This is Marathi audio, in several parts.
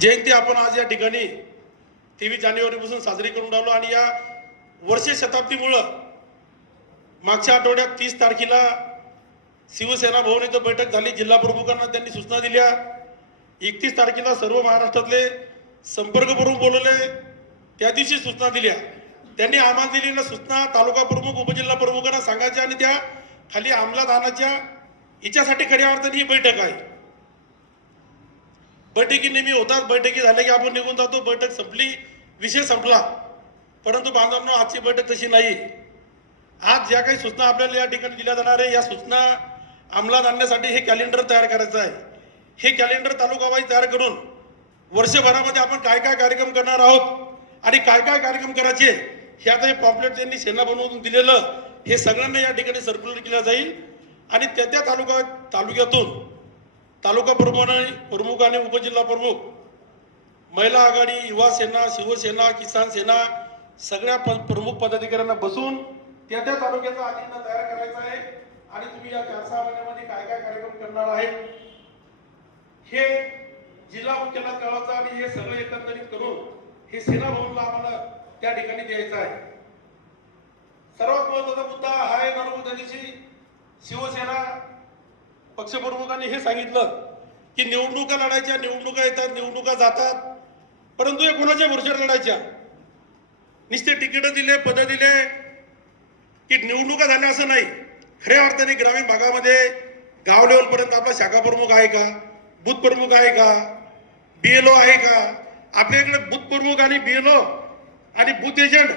जयंती आपण आज या ठिकाणी 23 जानेवारीपासून साजरी करून राहिलो आणि या वर्ष शताब्दीमुळं मागच्या आठवड्यात 30 तारखेला शिवसेना भवन इथं बैठक झाली। जिल्हा प्रमुखांना त्यांनी सूचना दिल्या। 31 तारखेला सर्व महाराष्ट्रातले संपर्क प्रमुख बोलवले, त्या दिवशी सूचना दिल्या। त्यांनी आम्हाला दिलेल्या सूचना तालुका प्रमुख उपजिल्हा प्रमुखांना सांगायच्या आणि त्या खाली अंमलात आणायच्या। याच्यासाठी खऱ्या अर्थाने ही बैठक आहे। बैठकी नेहमी होतात, बैठकी झाल्या की आपण निघून जातो, बैठक संपली, विषय संपला। परंतु बांधवांनो, आजची बैठक तशी नाही। आज ज्या काही सूचना आपल्याला या ठिकाणी दिल्या जाणार आहे, या सूचना अंमलात आणण्यासाठी हे कॅलेंडर तयार करायचं आहे। हे कॅलेंडर तालुका वाईज तयार करून वर्षभरामध्ये आपण काय काय कार्यक्रम करणार आहोत आणि काय काय कार्यक्रम करायचे हे आता हे पॉम्पलेट त्यांनी सेना बनवून दिलेलं हे सगळ्यांना या ठिकाणी सर्क्युलर केलं जाईल आणि त्या त्या तालुक्यातून तालुका प्रमुख आणि उपजिल्हा प्रमुख, महिला आघाडी, युवा सेना, शिवसेना, किसान सेना सगळ्या प्रमुख पदाधिकाऱ्यांना बसून त्या त्या तालुक्याचा अजेंडा तयार करायचा आहे आणि तुम्ही या 4-6 महिन्यामध्ये काय काय कार्यक्रम करणार आहेत हे जिल्हा मुख्यालयात कळवायचं आणि हे सगळं एकत्रित करून हे सेना भवनला आम्हाला त्या ठिकाणी द्यायचं आहे। सर्वात महत्त्वाचा मुद्दा हा आहे, नरमुद्या दिवशी शिवसेना पक्षप्रमुखांनी हे सांगितलं की निवडणुका लढायच्या, निवडणुका येतात, निवडणुका जातात, परंतु हे कोणाच्या भरोश्यावर लढायच्या? नुसते तिकीट दिले, पद दिले की निवडणुका झाल्या असं नाही। खऱ्या अर्थाने ग्रामीण भागामध्ये गाव लेवलपर्यंत आपला शाखा प्रमुख आहे का, बूथ प्रमुख आहे का, बीएलओ आहे का? आपल्या इकडे बूथ प्रमुख आणि बीएलओ आणि बूथ एजंट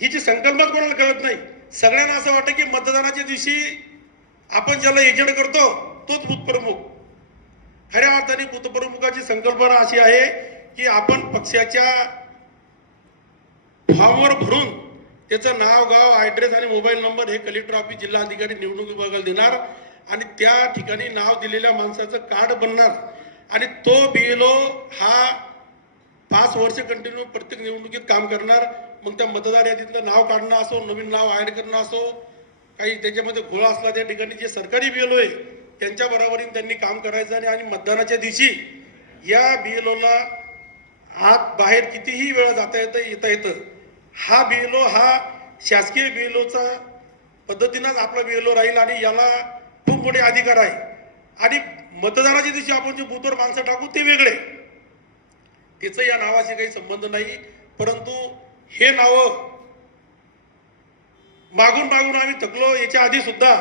हिची संकल्पना कोणाला कळत नाही। सगळ्यांना असं वाटतं की मतदानाच्या दिवशी आपण ज्याला एजंट करतो तोच बूथ प्रमुख। खऱ्या अर्थाने बूथ प्रमुखाची संकल्पना अशी आहे की आपण पक्षाच्या फॉर्मवर भरून त्याचं नाव, गाव, ॲड्रेस आणि मोबाईल नंबर हे कलेक्टर ऑफिस, जिल्हा अधिकारी, निवडणूक विभागाला देणार आणि त्या ठिकाणी नाव दिलेल्या माणसाचं कार्ड बनणार आणि तो बीएलओ हा 5 वर्ष कंटिन्यू प्रत्येक निवडणुकीत काम करणार। मग त्या मतदार यादीतलं नाव काढणं असो, नवीन नाव ॲड करणं असो, काही त्याच्यामध्ये घोळा असला त्या ठिकाणी जे सरकारी बीएलओ आहे त्यांच्या बरोबरीने त्यांनी काम करायचं आणि मतदानाच्या दिवशी या बीएलओला आत बाहेर कितीही वेळा जाता येतं। हा बीएलओ हा शासकीय बीएलओचा पद्धतीनंच आपला बीएलओ राहील आणि याला खूप मोठे अधिकार आहे आणि मतदानाच्या दिवशी आपण जे बूथवर माणसं टाकू ते वेगळे, त्याचं या नावाशी काही संबंध नाही। परंतु हे नावं मागून मागून आम्ही थकलो। याच्या आधी सुद्धा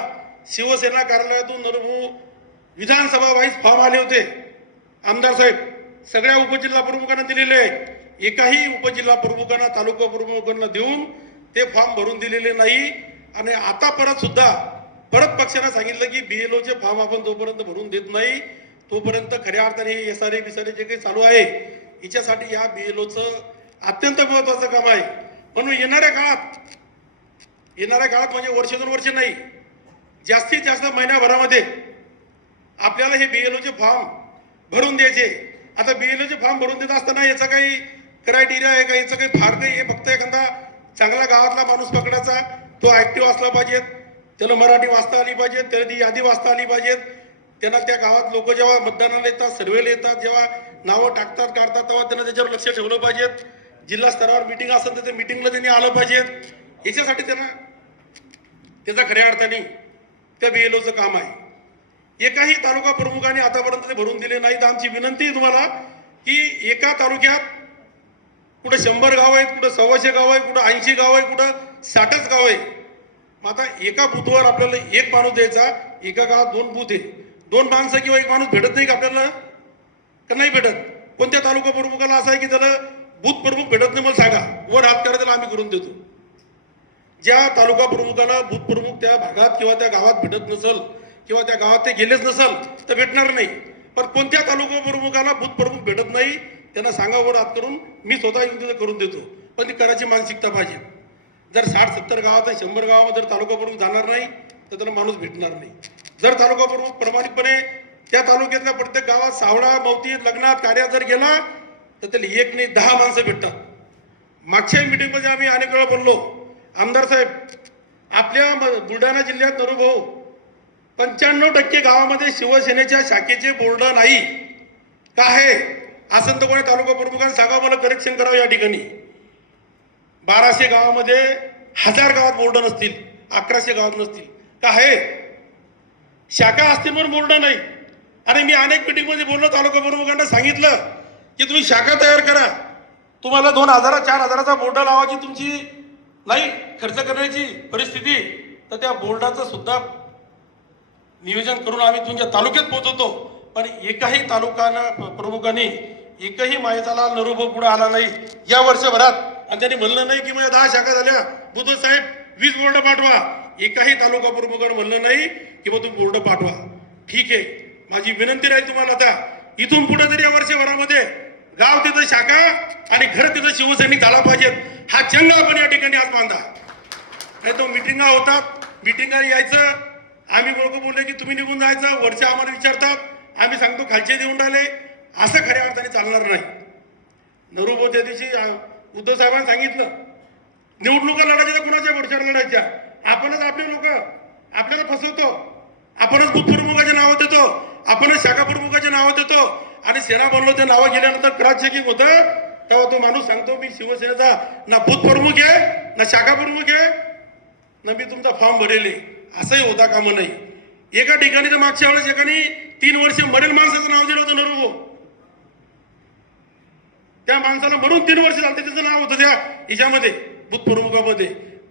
शिवसेना कार्यालयातून नरभू विधानसभा वाईज फॉर्म आले होते, आमदार साहेब सगळ्या उपजिल्हा प्रमुखांना दिलेले आहेत। एकाही उपजिल्हा प्रमुखांना, तालुका प्रमुखांना देऊन ते फॉर्म भरून दिलेले नाही आणि आता परत पक्षाने सांगितलं की बीएलओचे फॉर्म आपण जोपर्यंत भरून देत नाही तोपर्यंत खऱ्या अर्थाने एसआरए बिसारे जे काही चालू आहे याच्यासाठी या बीएलओचं अत्यंत महत्त्वाचं काम आहे। म्हणून येणाऱ्या काळात म्हणजे वर्ष 2 वर्ष नाही, जास्तीत जास्त महिन्याभरामध्ये आपल्याला हे बीएलओचे फॉर्म भरून द्यायचे। आता बीएलओचे फॉर्म भरून देत असताना याचा काही क्रायटेरिया आहे का, याचं काही फार काही हे फक्त एखादा चांगला गावातला माणूस पकडायचा, तो ॲक्टिव्ह असला पाहिजे, त्याला मराठी वाचता आली पाहिजे, त्याला ती यादी वाचता आली पाहिजे, त्यांना त्या गावात लोक जेव्हा मतदानाला येतात, सर्वेला येतात, जेव्हा नावं टाकतात काढतात तेव्हा त्यांना त्याच्यावर लक्ष ठेवलं पाहिजे। जिल्हा स्तरावर मिटिंग असेल तर त्या मिटिंगला त्यांनी आलं पाहिजे। याच्यासाठी त्यांना त्याचा खऱ्या अर्थाने त्या बीएलओचं काम आहे। एकाही तालुका प्रमुखाने आतापर्यंत ते भरून दिले नाही। तर आमची विनंती आहे तुम्हाला की एका तालुक्यात कुठं 100 गाव आहेत, कुठं 125 गाव आहे, कुठं 80 गाव आहे, कुठं 60च गाव आहे। मग आता एका बूथवर आपल्याला एक माणूस द्यायचा, एका गावात 2 बूथ आहे, 2 माणसं किंवा 1 माणूस भेटत नाही का आपल्याला, का नाही भेटत? कोणत्या तालुका प्रमुखाला असं आहे की त्याला बूथ प्रमुख भेटत नाही, मला सांगा, वर हात करा, त्याला आम्ही करून देतो। ज्या तालुका प्रमुखाला बूथ प्रमुख त्या भागात किंवा त्या गावात भेटत नसेल किंवा त्या गावात ते गेलेच नसेल तर भेटणार नाही। पण कोणत्या तालुका प्रमुखाला बूथ प्रमुख भेटत नाही त्यांना सांगा, वर हात करून मी स्वतः येऊन तिथं करून देतो। पण ती करायची मानसिकता पाहिजे। जर 60-70 गावात 100 गावामध्ये जर तालुका प्रमुख जाणार नाही तर त्याला माणूस भेटणार नाही। जर तालुका प्रमुख प्रामाणिकपणे त्या तालुक्यातल्या प्रत्येक गावात सावळा, मवतीत, लग्नात, कार्यात जर गेला तर त्याला 1 नाही 10 माणसं भेटतात। मागच्या मीटिंगमध्ये आम्ही अनेक वेळा बोललो, आमदार साहेब आपल्या बुलढाणा जिल्ह्यात नरभाऊ 95% गावामध्ये शिवसेनेच्या शाखेचे बोर्ड नाही का आहे? असं तर कोणी तालुका प्रमुखांनी सांगा मला करेक्शन करावं या ठिकाणी. 1200 गावामध्ये 1000 गावात बोर्ड नसतील, 1100 गावात नसतील का आहे? शाखा असतील पण बोर्ड नाही. आणि मी अनेक मीटिंगमध्ये बोललो, तालुका प्रमुखांना सांगितलं की तुम्ही शाखा तयार करा. तुम्हाला 2000 4000चा बोर्ड लावायची तुमची नाही खर्च करण्याची परिस्थिती, तर त्या बोर्डाचं सुद्धा नियोजन करून आम्ही तुमच्या तालुक्यात पोहोचवतो. पण एकाही प्रमुखांनी एकही माहिताला नरूभाऊ पुढे आला नाही या वर्षभरात. आणि त्यांनी म्हणलं नाही की माझ्या 10 शाखा झाल्या, बुधवार साहेब 20 बोर्ड पाठवा. एकाही तालुका प्रमुखानं म्हणलं नाही की मग तुम्ही बोर्ड पाठवा. ठीक आहे, माझी विनंती राहील तुम्हाला आता इथून पुढे तरी या वर्षभरामध्ये गाव तिथं शाखा आणि घर तिथं शिवसैनिक झाला पाहिजेत. हा जंग आपण या ठिकाणी आज बांधा. नाही तो मिटिंगा होतात, मिटिंगा यायचं, आम्ही लोक बोलले की तुम्ही निघून जायचं, वरच्या आम्हाला विचारतात, आम्ही सांगतो खालचे देऊन राहिले. असं खऱ्या अर्थाने चालणार नाही. नरूभाऊ त्या दिवशी उद्धव साहेबांनी सांगितलं निवडणुका लढायच्या कुणाच्या वरच्यावर लढायच्या. आपणच आपले लोक आपल्याला फसवतो, आपणच बूथ प्रमुखाचे नावं देतो, आपणच शाखा प्रमुखाचे नावं देतो. आणि सेना बनलो ते नावं गेल्यानंतर क्रॉस चेकिंग होतं, तेव्हा तो माणूस सांगतो मी शिवसेनेचा ना बूथ प्रमुख आहे ना शाखा प्रमुख आहे ना मी तुमचा फॉर्म भरेल. असंही होता कामा नाही. एका ठिकाणी तर मागच्या वेळेस एकाने 3 वर्ष मरेल माणसाचं नाव दिलं होतं नरूभाऊ. त्या माणसाला म्हणून 3 वर्ष झालं त्याचं नाव होतं त्या हिच्यामध्ये बूथ प्रमुखामध्ये.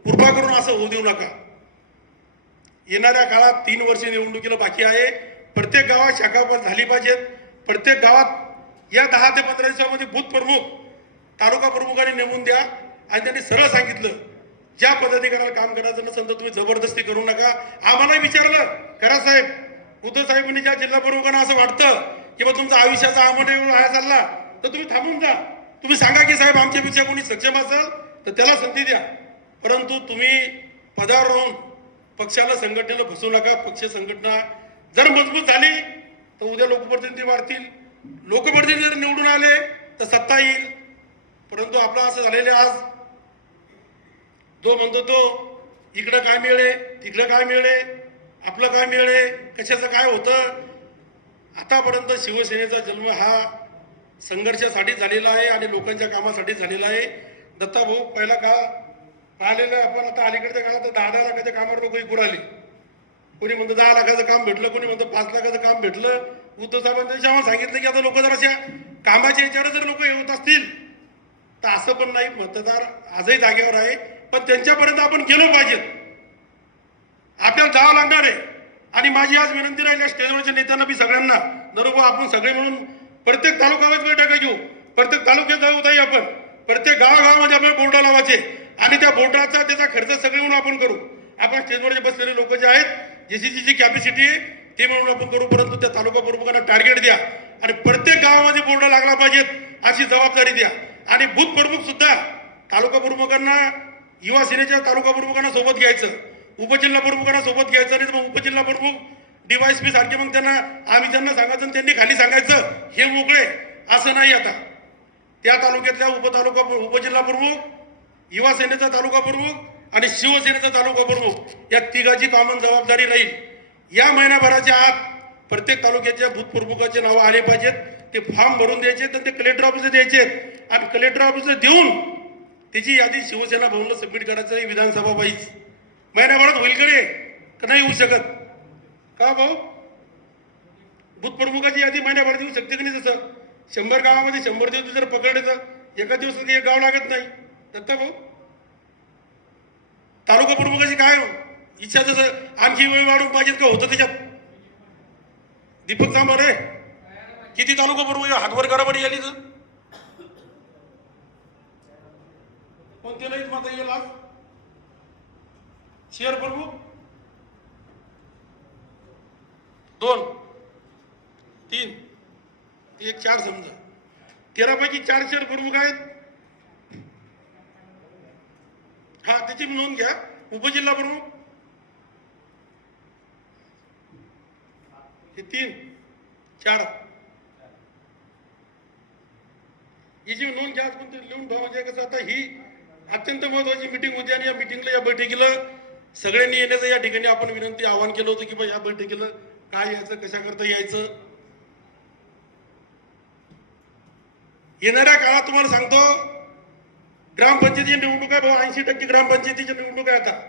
कृपा करून असं होऊ देऊ नका. येणाऱ्या काळात 3 वर्ष निवडणुकीला बाकी आहे. प्रत्येक गावात शाखा झाली पाहिजेत. प्रत्येक गावात या 10 ते 15 दिवसामध्ये बूथ प्रमुख तालुका प्रमुखांनी नेमून द्या. आणि त्यांनी सरळ सांगितलं ज्या पदाधिकाऱ्याला काम करायचं नसेल तर तुम्ही जबरदस्ती करू नका. आम्हाला विचारलं करा साहेब, उद्धव साहेबांनी ज्या जिल्हा प्रमुखांना असं वाटतं की बा तुमचा आयुष्याचा आमट आहे चालला तर तुम्ही थांबून जा. तुम्ही सांगा की साहेब आमच्यापेक्षा कोणी सक्षम असेल तर त्याला संधी द्या. परंतु तुम्ही पदावर राहून पक्षाला संघटनेला फसवू नका. पक्ष संघटना जर मजबूत झाली तर उद्या लोकप्रतिनिधी वाढतील, लोकप्रतिनिधी जर निवडून आले तर सत्ता येईल. परंतु आपलं असं झालेलं आज जो म्हणतो तो इकडं काय मिळेल तिकडं काय मिळेल, आपलं काय मिळेल, कशाचं काय होतं. आतापर्यंत शिवसेनेचा जन्म हा संघर्षासाठी झालेला आहे आणि लोकांच्या कामासाठी झालेला आहे. दत्ताभाऊ पहिला काळ पाहिलेलं आपण, आता अलीकडच्या काळात 10-10 लाखाच्या कामावर लोक इकडून आले. कोणी म्हणतं 10 लाखाचं काम भेटलं, कोणी म्हणतं 5 लाखाचं काम भेटलं. उद्धव साहेबांनी आम्हाला सांगितलं की आता लोक जर अशा कामाच्या याच्यावर जर लोक येत असतील तर असं पण नाही. मतदार आजही जागेवर आहे पण त्यांच्यापर्यंत आपण गेलो पाहिजे. आपल्याला जावं लागणार आहे. आणि माझी आज विनंती राहिली स्टेजवरच्या नेत्यांना मी सगळ्यांना, नरूभाऊ आपण सगळे म्हणून प्रत्येक तालुक्यावर बैठका घेऊ, प्रत्येक तालुक्यात जाऊ ताई आपण, प्रत्येक गावागावामध्ये आपल्याला बोर्ड लावायचे आणि त्या बोर्डाचा त्याचा खर्च सगळे म्हणून आपण करू. आपण स्टेजवर बसलेले लोक जे आहेत जी कॅपॅसिटी आहे ते म्हणून आपण करू. परंतु त्या तालुका प्रमुखांना टार्गेट द्या आणि प्रत्येक गावामध्ये बोर्ड लागला पाहिजेत अशी जबाबदारी द्या. आणि बूथ प्रमुख सुद्धा तालुका प्रमुखांना, युवा सेनेच्या तालुका प्रमुखांना सोबत घ्यायचं, उपजिल्हा प्रमुखांना सोबत घ्यायचं. नाही तर मग उपजिल्हा प्रमुख DYSP सारखे मग आम्ही त्यांना सांगायचं त्यांनी खाली सांगायचं हे मोकळे. असं नाही. आता त्या तालुक्यातल्या उपजिल्हा प्रमुख, युवा सेनेचा तालुका प्रमुख आणि शिवसेनेचा तालुका प्रमुख या तिघाची कॉमन जबाबदारी राहील. या महिनाभराच्या आत प्रत्येक तालुक्याच्या बूथ प्रमुखाचे नाव आले पाहिजेत. ते फॉर्म भरून द्यायचे तर ते कलेक्टर ऑफिसला द्यायचे आणि कलेक्टर ऑफिसला देऊन त्याची यादी शिवसेना भवनला सबमिट करायचं. ही विधानसभा पाहिजे. महिन्याभरात होईल कडे का नाही होऊ शकत का भाऊ? बूथ प्रमुखाची यादी महिन्याभरात येऊ शकते की नाही? जसं 100 गावामध्ये 100 दिवस जर पकडले तर एका दिवसात एक गाव लागत नाही. दत्ता भाऊ तालुका प्रमुखाची काय इच्छा, जसं आणखी वेळ वाढून पाहिजेत का होतं त्याच्यात? दीपक सांबारे किती तालुका प्रमुख हातवर करा बरी आली तर कोणते नाही माता येईल. आज शहर प्रमुख 2 3 1 4 समजा 13 पैकी 4 शहर प्रमुख आहेत. हा त्याची नोंद घ्या. उपजिल्हा प्रमुख हे 3 4 याची नोंद घ्या. पण ते लिहून ठेवा. म्हणजे कसं आता ही अत्यंत महत्वाची मीटिंग होती आणि या मीटिंगला, या बैठकीला सगळ्यांनी येण्याचं या ठिकाणी आपण विनंती आवाहन केलं होतं की बा या बैठकीला काय यायचं, कशा करता यायचं. येणाऱ्या काळात तुम्हाला सांगतो, ग्रामपंचायतीची निवडणूक आहे भाऊ, 80% ग्रामपंचायतीची निवडणूक आहे. आता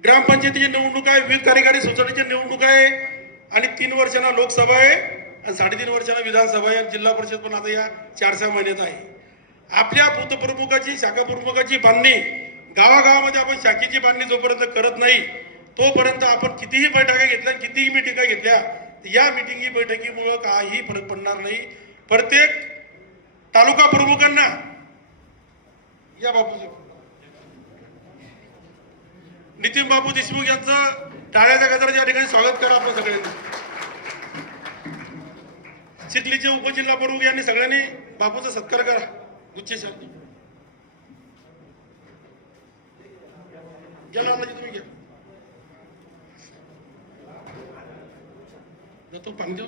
ग्रामपंचायतीची निवडणूक आहे, विविध कार्यकारी सोसायटीची निवडणूक आहे, आणि 3 वर्षांना लोकसभा आहे आणि 3.5 वर्षांना विधानसभा आहे, आणि जिल्हा परिषद पण आता या 4-6 महिन्यात आहे. आपल्या बूथ प्रमुखाची, शाखा प्रमुखाची बांधणी गावागावामध्ये आपण शाखेची बांधणी जोपर्यंत करत नाही तोपर्यंत आपण कितीही बैठका घेतल्या, कितीही मिटिंगा घेतल्या, या मिटिंगी बैठकीमुळं काही फरक पडणार नाही. प्रत्येक तालुका प्रमुखांना या बापू नितीन बापू देशमुख यांचं टाळ्याच्या गजराच्या या ठिकाणी स्वागत करा आपल्या सगळ्यांनी. चिखलीचे उपजिल्हा प्रमुख यांनी सगळ्यांनी बापूचा सत्कार करा. गुच्छ शब्द घ्या, तुम्ही घ्या. तो पाणी देऊ.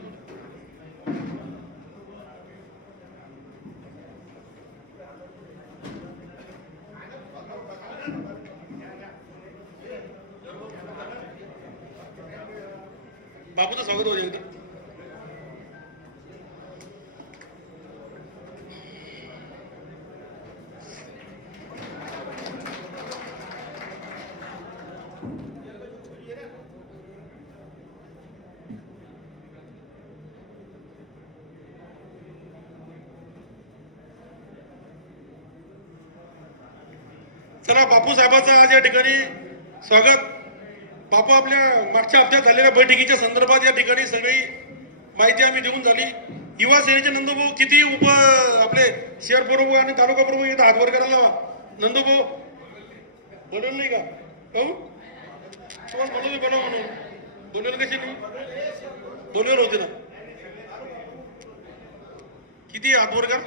बापूचं स्वागत होते एकदा. चला, बापू साहेबांचं आज या ठिकाणी स्वागत. बापू आपल्या मागच्या हप्त्यात झालेल्या बैठकीच्या संदर्भात या ठिकाणी सगळी माहिती आम्ही देऊन झाली. युवा सेनेचे नंदूभाऊ किती आपले शहर प्रमुख आणि तालुका प्रमुख इथं हातवर करायला लावा. नंदूभाऊ बोलवलं नाही का? हो, तुम्हाला बोलवलं बोलव म्हणून. बोलवलं कशी नाही? बोलवलं होते ना. किती हातवर कर.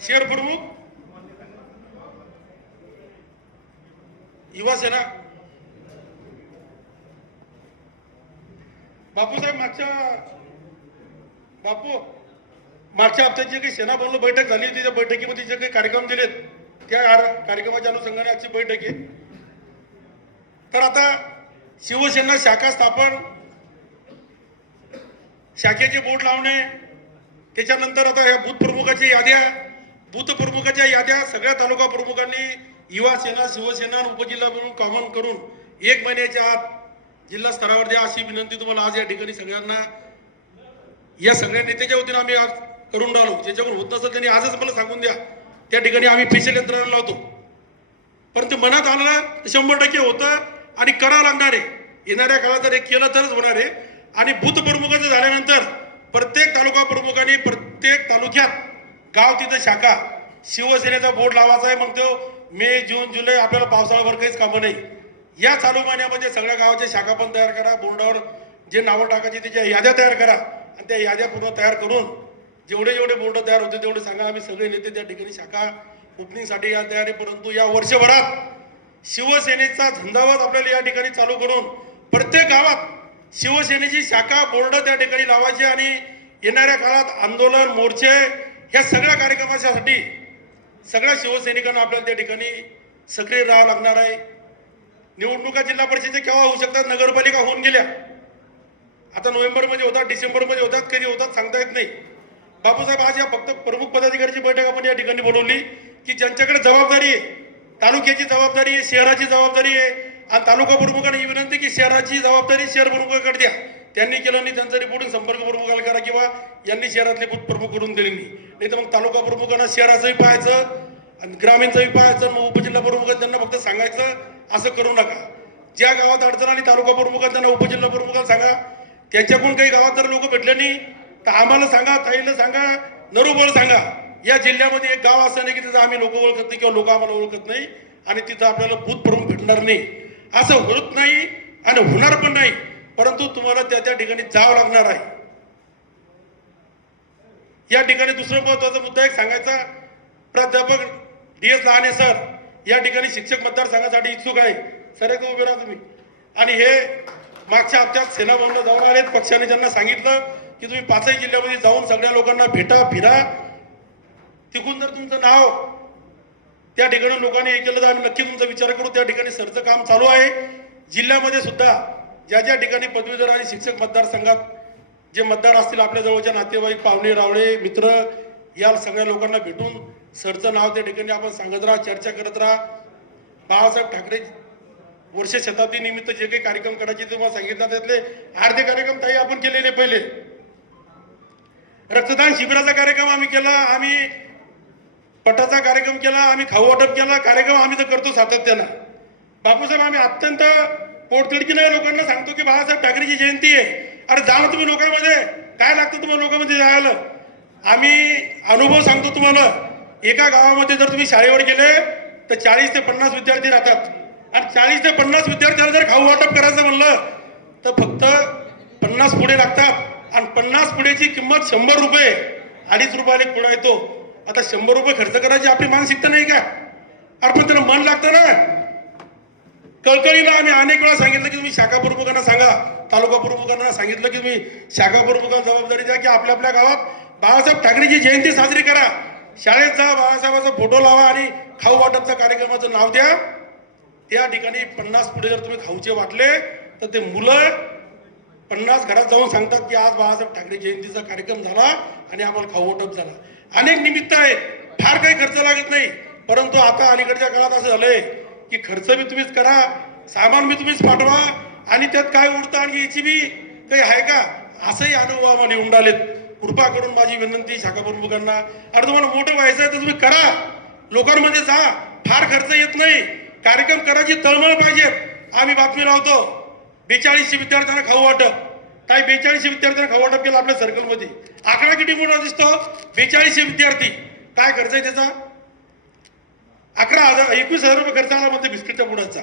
शहर प्रमुख युवा सेना बापूसाहेब मागच्या हप्त्यात जे काही सेना बोलणं बैठक झाली होती, त्या बैठकीमध्ये जे काही कार्यक्रम दिलेत त्या कार्यक्रमाच्या अनुषंगाने आजची बैठक आहे. तर आता शिवसेना शाखा स्थापन, शाखेचे बोर्ड लावणे, त्याच्यानंतर आता या बूथ प्रमुखाच्या याद्या सगळ्या तालुका प्रमुखांनी युवा सेना, शिवसेना आणि उपजिल्हा म्हणून कॉमन करून 1 महिन्याच्या आत जिल्हा स्तरावर द्या अशी विनंती तुम्हाला आज या ठिकाणी सगळ्यांना, या सगळ्या नेत्याच्या वतीनं आम्ही आज करून राहिलो. ज्याच्याकडून होत नसतं त्यांनी आजच मला सांगून द्या, त्या ठिकाणी आम्ही स्पेशल यंत्रणा लावतो. परंतु मनात आलं 100% होतं आणि करावं लागणार आहे. येणाऱ्या काळात जर हे केलं तरच होणार आहे. आणि बूथ प्रमुखाचं झाल्यानंतर प्रत्येक तालुका प्रमुखांनी प्रत्येक तालुक्यात गाव तिथं शाखा शिवसेनेचा बोर्ड लावायचा आहे. मग तो मे, जून, जुलै आपल्याला पावसाळ्याभर काहीच कामं नाही. या चालू महिन्यामध्ये सगळ्या गावाच्या शाखा पण तयार करा. बोर्डावर जे नावं टाकायची त्याच्या याद्या तयार करा आणि त्या याद्या पूर्ण तयार करून जेवढे बोर्ड तयार होते तेवढे सांगा. आम्ही सगळे नेते त्या ठिकाणी शाखा ओपनिंगसाठी या तयार आहे. परंतु या वर्षभरात शिवसेनेचा झंझावात आपल्याला या ठिकाणी चालू करून प्रत्येक गावात शिवसेनेची शाखा बोर्ड त्या ठिकाणी लावायची आणि येणाऱ्या काळात आंदोलन, मोर्चे ह्या सगळ्या कार्यक्रमासाठी सगळ्या शिवसैनिकांना आपल्याला त्या ठिकाणी सक्रिय राहावं लागणार आहे. निवडणुका जिल्हा परिषदेच्या केव्हा होऊ शकतात? नगरपालिका होऊन गेल्या. आता नोव्हेंबरमध्ये होतात, डिसेंबरमध्ये होतात, कधी होतात सांगता येत नाही. बापूसाहेब आज या फक्त प्रमुख पदाधिकाऱ्याची बैठक आपण या ठिकाणी बोलवली की ज्यांच्याकडे जबाबदारी आहे, तालुक्याची जबाबदारी आहे, शहराची जबाबदारी आहे, आणि तालुका प्रमुखांनी ही विनंती की शहराची जबाबदारी शहर प्रमुखाकडे द्या. त्यांनी केलं नाही, त्यांचं रिपोर्टिंग संपर्क प्रमुखाला करा किंवा यांनी शहरातले बूथ प्रमुख करून दिले नाही तर मग तालुका प्रमुखांना शहराचंही पाहायचं आणि ग्रामीणचंही पाहायचं. मग उपजिल्हा प्रमुखांना त्यांना फक्त सांगायचं असं करू नका. ज्या गावात अडचण आली तालुका प्रमुखांना त्यांना उपजिल्हा प्रमुखाला सांगा. त्यांच्याकडून काही गावात जर लोक भेटले नाही तर आम्हाला सांगा, ताईला सांगा, नरूबळ सांगा. या जिल्ह्यामध्ये एक गाव असं नाही की तिथं आम्ही लोक ओळखत नाही किंवा लोक आम्हाला ओळखत नाही आणि तिथं आपल्याला बूथ प्रमुख भेटणार नाही. असं होत नाही आणि होणार पण नाही. परंतु तुम्हाला त्या ठिकाणी जावं लागणार आहे. या ठिकाणी दुसरा महत्वाचा मुद्दा एक सांगायचा, प्राध्यापक DS लहाने सर या ठिकाणी शिक्षक मतदारसंघासाठी इच्छुक आहे. सर एक उभे राहा तुम्ही. आणि हे मागच्या हप्त्यात सेना भवनला जाऊन आलेत. पक्षाने त्यांना सांगितलं की तुम्ही 5ही जिल्ह्यामध्ये जाऊन सगळ्या लोकांना भेटा, फिरा. तिकून जर तुमचं नाव त्या ठिकाणी लोकांनी हे केलं तर आम्ही नक्की तुमचा विचार करू. त्या ठिकाणी सरचं काम चालू आहे. जिल्ह्यामध्ये सुद्धा ज्या ज्या ठिकाणी पदवीधर आणि शिक्षक मतदारसंघात जे मतदार असतील आपल्या जवळच्या नातेवाईक पाहुणे रावळे मित्र या सगळ्या लोकांना भेटून सरचं नाव त्या ठिकाणी आपण सांगत राहा, चर्चा करत राहा. बाळासाहेब ठाकरे वर्ष शताब्दी निमित्त जे काही कार्यक्रम करायचे तुम्हाला सांगितलं त्यातले अर्धे कार्यक्रम ताई आपण केलेले. पहिले रक्तदान शिबिराचा कार्यक्रम आम्ही केला, आम्ही पटाचा कार्यक्रम केला, आम्ही खाऊ वाटप केला. कार्यक्रम आम्ही तर करतो सातत्यानं. बापूसाहेब आम्ही अत्यंत पोटतिडकीने लोकांना सांगतो की बाळासाहेब ठाकरेची जयंती आहे. अरे जा ना तुम्ही लोकांमध्ये, काय लागतं तुम्हाला लोकांमध्ये जायला. आम्ही अनुभव सांगतो तुम्हाला. एका गावामध्ये जर तुम्ही शाळेवर गेले तर 40 ते 50 विद्यार्थी राहतात आणि 40 ते 50 विद्यार्थ्यांना जर खाऊ वाटप करायचं म्हणलं तर फक्त 50 पुढे लागतात आणि 50 पुढेची किंमत 100 रुपये, 2.5 रुपयाला पुढा येतो. आता 100 रुपये खर्च करायची आपली मानसिकता नाही का? अरे पण त्याला मन लागतं ना. कळकळीला आम्ही अनेक वेळा सांगितलं की तुम्ही शाखा प्रमुखांना सांगा, तालुका प्रमुखांना सांगितलं की तुम्ही शाखा प्रमुखांना जबाबदारी द्या की आपल्या आपल्या गावात बाळासाहेब ठाकरेची जयंती साजरी करा. शाळेत जा, बाळासाहेबाचा फोटो लावा आणि खाऊ वाटपच्या कार्यक्रमाचं नाव द्या. त्या ठिकाणी 50 पुढे जर तुम्ही खाऊचे वाटले तर ते मुलं 50 घरात जाऊन सांगतात की आज बाळासाहेब ठाकरे जयंतीचा कार्यक्रम झाला आणि आम्हाला खाऊ वाटप झाला. अनेक निमित्त आहेत, फार काही खर्च लागत नाही. परंतु आता अलीकडच्या काळात असं झालंय की खर्च बी तुम्हीच करा, सामान बी तुम्हीच पाठवा आणि त्यात काय उरतं आणि याची बी काही आहे का, असंही अनुभव आम्हाला येऊन आलेत. कृपा करून माझी विनंती शाखा प्रमुखांना, अरे तुम्हाला मोठं व्हायचं आहे तर तुम्ही करा, लोकांमध्ये जा. फार खर्च येत नाही, कार्यक्रम करायची तळमळ पाहिजे. आम्ही बातमी लावतो 4200 विद्यार्थ्यांना खाऊ वाटप. काय 4200 विद्यार्थ्यांना खाऊ वाटप केलं आपल्या सर्कलमध्ये. आकडा किती मोठा दिसतो, 4200 विद्यार्थी. काय खर्च आहे त्याचा? 11,000 21,000 रुपये खर्च आला म्हणते बिस्किटच्या पुडाचा.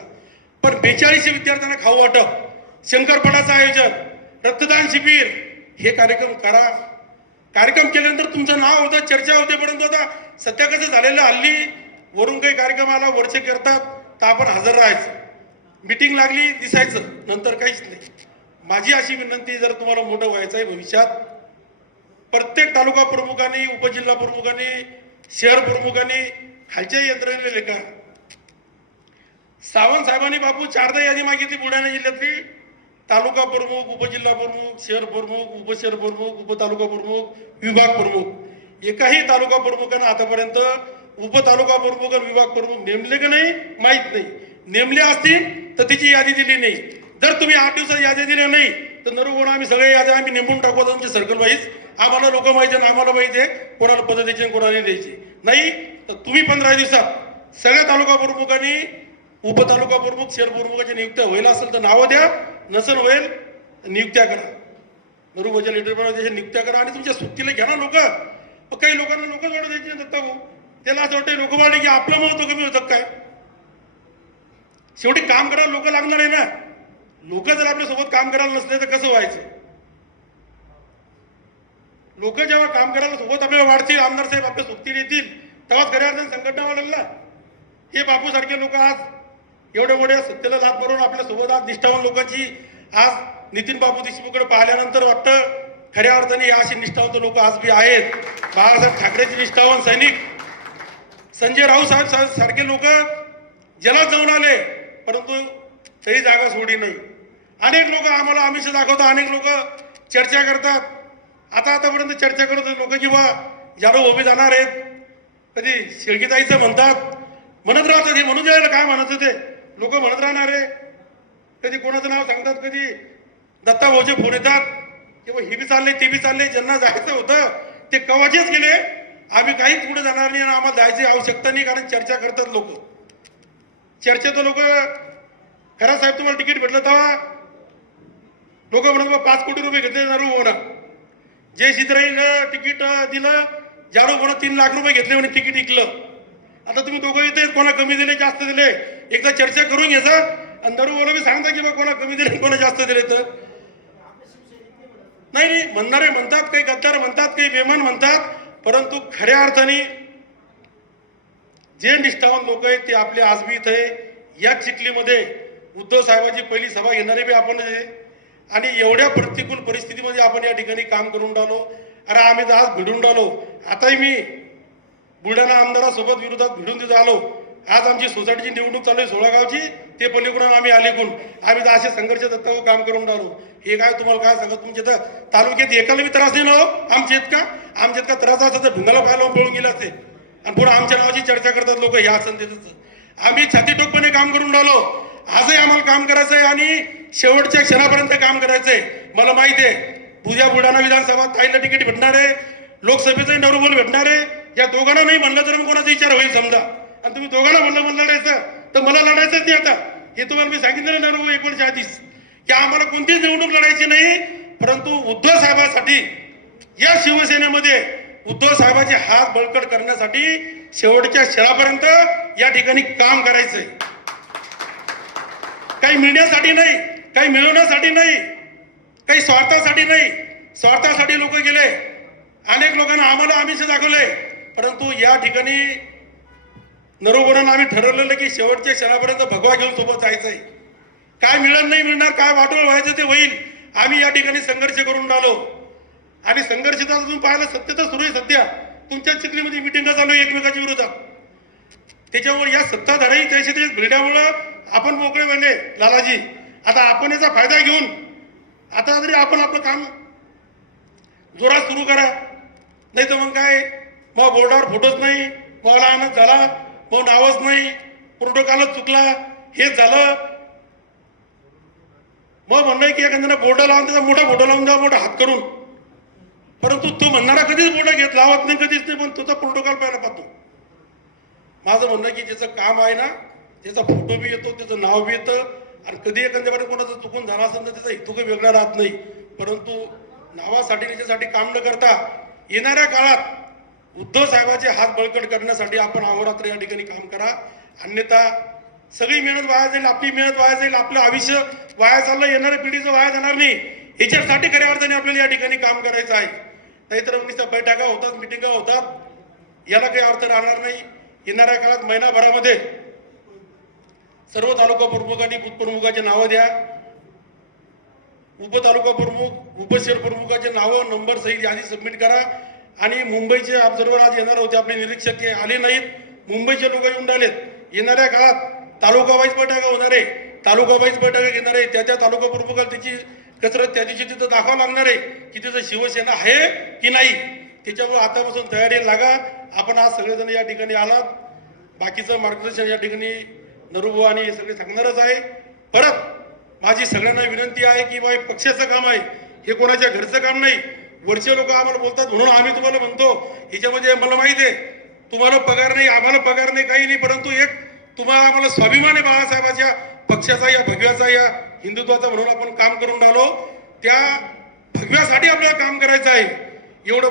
पण 4200 विद्यार्थ्यांना खाऊ वाटप, शंकरपटाचं आयोजन, रक्तदान शिबिर, हे कार्यक्रम करा. कार्यक्रम केल्यानंतर तुमचं नाव होतं, चर्चा होते. परंतु आता सध्या कसं झालेलं, हल्ली वरून काही कार्यक्रम आला, वरचे करतात तर आपण हजर राहायचं, मीटिंग लागली दिसायचं, नंतर काहीच नाही. माझी अशी विनंती, जर तुम्हाला मोठं व्हायचं आहे भविष्यात, प्रत्येक तालुका प्रमुखांनी, उपजिल्हा प्रमुखांनी, शहर प्रमुखांनी खालच्या यंत्रणेला लेखा. सावंत साहेबांनी बापू 4दा यादी मागितली बुलढाणा जिल्ह्यातली. तालुका प्रमुख, उपजिल्हा प्रमुख, शहर प्रमुख, उपशहर प्रमुख, उपतालुका प्रमुख, विभाग प्रमुख. एकाही तालुका प्रमुखांना आतापर्यंत उपतालुका प्रमुख आणि विभाग प्रमुख नेमले का नाही माहित नाही. नेमले असतील तर त्याची यादी दिली नाही. जर तुम्ही 8 दिवसात यादी दिल्या नाही तर नरुगुण आम्ही सगळे याद्या आम्ही नेमून टाकू तुमचे सर्कल वाईज. आम्हाला लोक माहिती आहे, आम्हाला माहिती आहे कोणाला पद द्यायचे आणि कोणाला द्यायचे नाही. तर तुम्ही 15 दिवसात सगळ्या तालुका प्रमुखांनी, उपतालुका प्रमुख, शहर प्रमुखाच्या नियुक्त्या होईल असेल तर नावं द्या, नसन होईल नियुक्त्या करा. नरुबाच्या लिडर नियुक्त्या करा आणि तुमच्या सुट्टीला घ्या ना लोक. काही लोकांना लोक जोड द्यायचे दत्ता भाऊ, त्याला असं वाटतं लोक वाढले की आपलं महत्व कमी होतं काय. शेवटी काम करायला लोक लागणार आहे ना. लोक जर आपल्या सोबत काम करायला नसले तर कसं व्हायचं. लोक जेव्हा काम करायला सोबत आपल्याला वाढतील, आमदार साहेब आपल्या सोबतीला येतील, तेव्हाच खऱ्या अर्थाने संघटना वाढेल. हे बापू सारखे लोक आज एवढ्या मोठ्या सत्तेला जात बरोबर आपल्या सोबत आज निष्ठावान लोकांची, आज नितीन बापू देशमुखकडे पाहिल्यानंतर वाटतं खऱ्या अर्थाने या अशी निष्ठावंत लोक आज बी आहेत. बाळासाहेब ठाकरेचे निष्ठावान सैनिक, संजय राऊत साहेब सारखे लोक जलात जाऊन आले परंतु तरी जागा सोडली नाही. अनेक लोक आम्हाला आमिष दाखवतात, अनेक लोक चर्चा करतात. आतापर्यंत चर्चा करत लोक की बा जाधव उभे जाणार आहेत, कधी शेळकीताईचं म्हणत राहतात. हे म्हणून द्यायला काय म्हणायचं ते लोक म्हणत राहणार आहे. कधी कोणाचं नाव सांगतात, कधी दत्ता भाऊचे फोन येतात की बा हे बी चालले ते बी चालले. ज्यांना जायचं होतं ते कवाचेच गेले. आम्ही काहीच पुढे जाणार नाही आणि आम्हाला जायची आवश्यकता नाही, कारण चर्चा करतात लोक. चर्चेत लोक खरा साहेब तुम्हाला तिकीट भेटलं तेव्हा लोक म्हणत 5 कोटी रुपये घेतले जारू होणार. जे शितराईनं तिकीट दिलं जारू म्हणून 3 लाख रुपये घेतले म्हणे तिकीट विकलं. आता तुम्ही दोघं येते कोणा कमी दिले जास्त दिले एकदा चर्चा करून घ्यायचा आणि दरू बोला सांगता की बा कोणा कमी दिले कोणा जास्त दिले. तर नाही म्हणणारे म्हणतात, काही गद्दार म्हणतात, काही बेमान म्हणतात. परंतु खऱ्या अर्थाने जे निष्ठावान लोक आहेत ते आपले आजबी इथे या चिखलीमध्ये उद्धव साहेबांची पहिली सभा घेणारे बी आपण आहे आणि एवढ्या प्रतिकूल परिस्थितीमध्ये आपण या ठिकाणी काम करून राहिलो. अरे आम्ही आज भिडून राहिलो. आताही मी बुलढाणा आमदारासोबत विरोधात भिडून तिथं आलो आज आमची सोसायटीची निवडणूक चालू आहे 16 गावची, ते पलीकडून आम्ही आलेकून आम्ही तर असे संघर्ष दत्तावर काम करून राहिलो. हे काय तुम्हाला काय सांगत, तुमच्या तर तालुक्यात एकाला बी त्रास नाही ना हो आमच्यात का त्रास असता तर ढुंगाला पाहायला पळून गेला असते. आणि पुढे आमच्या नावाची चर्चा करतात लोक, ह्या असं त्याच. आम्ही छातीटोकपणे काम करून राहिलो. आजही आम्हाला काम करायचंय आणि शेवटच्या क्षणापर्यंत काम करायचंय. मला माहिती आहे उद्या बुलढाणा विधानसभा ताईला तिकीट भेटणार आहे, लोकसभेचंही नवरोबोल भेटणार आहे. या दोघांना नाही म्हणलं तर मग कोणाचा विचार होईल समजा. आणि तुम्ही दोघांना म्हणलं लढायचं तर मला लढायचंच नाही. आता हे तुम्हाला मी सांगितलं ना 1939 की आम्हाला कोणतीच निवडणूक लढायची नाही, परंतु उद्धव साहेबांसाठी या शिवसेनेमध्ये उद्धव साहेबांचे हात बळकट करण्यासाठी शेवटच्या क्षणापर्यंत या ठिकाणी काम करायचंय. काही मिळण्यासाठी नाही, काही मिळवण्यासाठी नाही, काही स्वार्थासाठी नाही. स्वार्थासाठी लोक गेले, अनेक लोकांना आम्हाला आमिष दाखवले, परंतु या ठिकाणी नरोबरांना आम्ही ठरवलेलं की शेवटच्या क्षणापर्यंत भगवा घेऊन सोबत जायचंय. काय मिळत नाही मिळणार, काय वाटोळ व्हायचं ते होईल. आम्ही या ठिकाणी संघर्ष करून राहिलो आणि संघर्ष तर तुम्ही पाहिलं सत्य तर सुरू आहे. सध्या तुमच्या चिखलीमध्ये मिटिंग चालू आहे एकमेकाच्या विरोधात. त्याच्यामुळे या सत्ताधारी त्याच्या भिड्यामुळं आपण मोकळे बनले लालाजी. आता आपण याचा फायदा घेऊन आता तरी आपण आपलं काम जोरात सुरू करा. नाही तर मग काय, मग बोर्डावर फोटोच नाही, मग आनंद झाला, मग नावच नाही, प्रोटोकॉलच चुकला, हेच झालं. मग म्हणणं की एखाद्यानं बोर्ड लावून त्याचा मोठा फोटो लावून द्या मोठा हात करून, परंतु तो म्हणणारा कधीच बोर्ड घेत लावत नाही, कधीच नाही, पण तुझा प्रोटोकॉल पाहायला पाहतो. माझं म्हणणं की ज्याचं काम आहे ना त्याचा फोटो बी येतो, त्याचं नाव बी येतं. आणि कधी एखाद्याकडे कोणाचं चुकून झाला असेल तर त्याचा हेतू काही वेगळा राहत नाही. परंतु नावासाठी त्याच्यासाठी काम न करता येणाऱ्या काळात उद्धव साहेबांचे हात बळकट करण्यासाठी आपण अहोरात्र या ठिकाणी काम करा. अन्यथा सगळी मेहनत वाया जाईल, आपली मेहनत वाया जाईल, आपलं आयुष्य वाया चाललं, येणाऱ्या पिढीचं वाया जाणार नाही. याच्यासाठी खऱ्या अर्थाने आपल्याला या ठिकाणी काम करायचं आहे. नाहीतर नुसत्या बैठका होतात, मिटिंगा होतात, याला काही अर्थ राहणार नाही. येणाऱ्या काळात महिनाभरामध्ये सर्व तालुका प्रमुखांनी बुथप्रमुखाचे नावं द्या, उपतालुका प्रमुख, उपशहर प्रमुखाचे नावं नंबर सहित यादी सबमिट करा. आणि मुंबईचे ऑब्झर्वर आज येणार होते, आपले निरीक्षक आले नाहीत, मुंबईचे लोक येऊन राहिलेत. येणाऱ्या काळात तालुका वाईज बैठका होणार आहे, तालुका वाईज बैठका घेणार आहे. त्या तालुका प्रमुखाला त्याची कसरत त्या दिवशी तिथं दाखवावं लागणार आहे की तिथं शिवसेना आहे की नाही. त्याच्यामुळे आतापासून तयारी लागा. आपण आज सगळेजण या ठिकाणी आलात, बाकीचं मार्गदर्शन या ठिकाणी नरूभाऊ आणि हे सगळे सांगणारच आहे. परत माझी सगळ्यांना विनंती आहे की बाई पक्षाचं काम आहे, हे कोणाच्या घरचं काम नाही. वरचे लोक आम्हाला बोलतात म्हणून आम्ही तुम्हाला म्हणतो. ह्याच्यामध्ये मला माहिती आहे तुम्हाला पगार नाही, आम्हाला पगार नाही, काही नाही, परंतु एक तुम्हाला आम्हाला स्वाभिमान आहे बाळासाहेबांच्या पक्षाचा, या भगव्याचा, या हिंदुत्वाचा, म्हणून आपण काम करून राहिलो. त्या भगव्यासाठी आपल्याला काम करायचं आहे. एवढं